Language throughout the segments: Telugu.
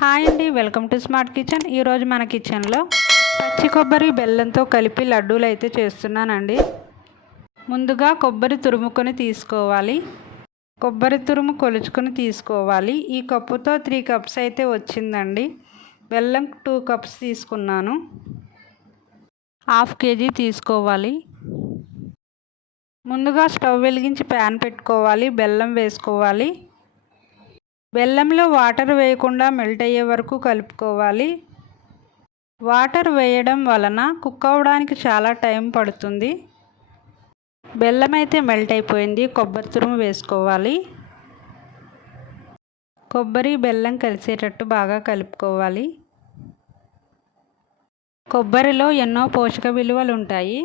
హాయ్ అండి, వెల్కమ్ టు స్మార్ట్ కిచెన్. ఈరోజు మన కిచెన్లో పచ్చి కొబ్బరి బెల్లంతో కలిపి లడ్డూలు అయితే చేస్తున్నానండి. ముందుగా కొబ్బరి తురుముకొని తీసుకోవాలి. కొబ్బరి తురుము కొలుచుకొని తీసుకోవాలి. ఈ కప్పుతో 3 కప్స్ అయితే వచ్చిందండి. బెల్లం 2 కప్స్ తీసుకున్నాను. 1/2 kg తీసుకోవాలి. ముందుగా స్టవ్ వెలిగించి ప్యాన్ పెట్టుకోవాలి. బెల్లం వేసుకోవాలి. బెల్లంలో వాటర్ వేయకుండా మెల్ట్ అయ్యే వరకు కలుపుకోవాలి. వాటర్ వేయడం వలన కుక్ అవ్వడానికి చాలా టైం పడుతుంది. బెల్లం అయితే మెల్ట్ అయిపోయింది. కొబ్బరి తురుము వేసుకోవాలి. కొబ్బరి బెల్లం కలిసేటట్టు బాగా కలుపుకోవాలి. కొబ్బరిలో ఎన్నో పోషక విలువలు ఉంటాయి.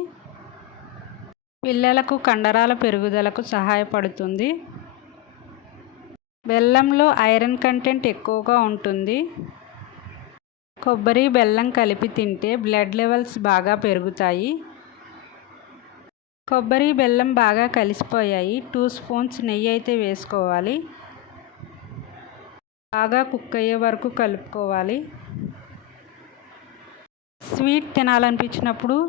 పిల్లలకు కండరాల పెరుగుదలకు సహాయపడుతుంది. బెల్లంలో ఐరన్ కంటెంట్ ఎక్కువగా ఉంటుంది. కొబ్బరి బెల్లం కలిపి తింటే బ్లడ్ లెవెల్స్ బాగా పెరుగుతాయి. కొబ్బరి బెల్లం బాగా కలిసిపోయాయి. 2 స్పూన్స్ నెయ్యి అయితే వేసుకోవాలి. బాగా కుక్ అయ్యే వరకు కలుపుకోవాలి. స్వీట్ తినాలనిపించినప్పుడు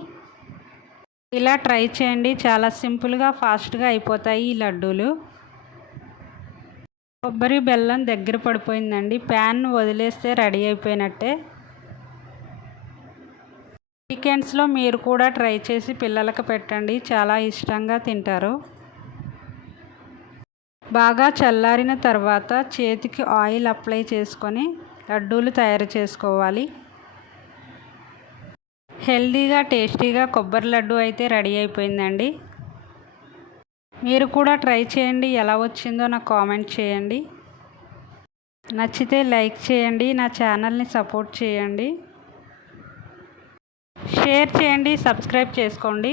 ఇలా ట్రై చేయండి. చాలా సింపుల్గా ఫాస్ట్గా అయిపోతాయి ఈ లడ్డూలు. కొబ్బరి బెల్లం దగ్గర పడిపోయిందండి. ప్యాన్ వదిలేస్తే రెడీ అయిపోయినట్టే. వీకెండ్స్లో మీరు కూడా ట్రై చేసి పిల్లలకు పెట్టండి. చాలా ఇష్టంగా తింటారు. బాగా చల్లారిన తర్వాత చేతికి ఆయిల్ అప్లై చేసుకొని లడ్డూలు తయారు చేసుకోవాలి. హెల్తీగా టేస్టీగా కొబ్బరి లడ్డు అయితే రెడీ అయిపోయిందండి. మీరు కూడా ట్రై చేయండి. ఎలా వచ్చిందో నాకు కామెంట్ చేయండి. నచ్చితే లైక్ చేయండి. నా ఛానల్ని సపోర్ట్ చేయండి. షేర్ చేయండి. సబ్స్క్రైబ్ చేసుకోండి.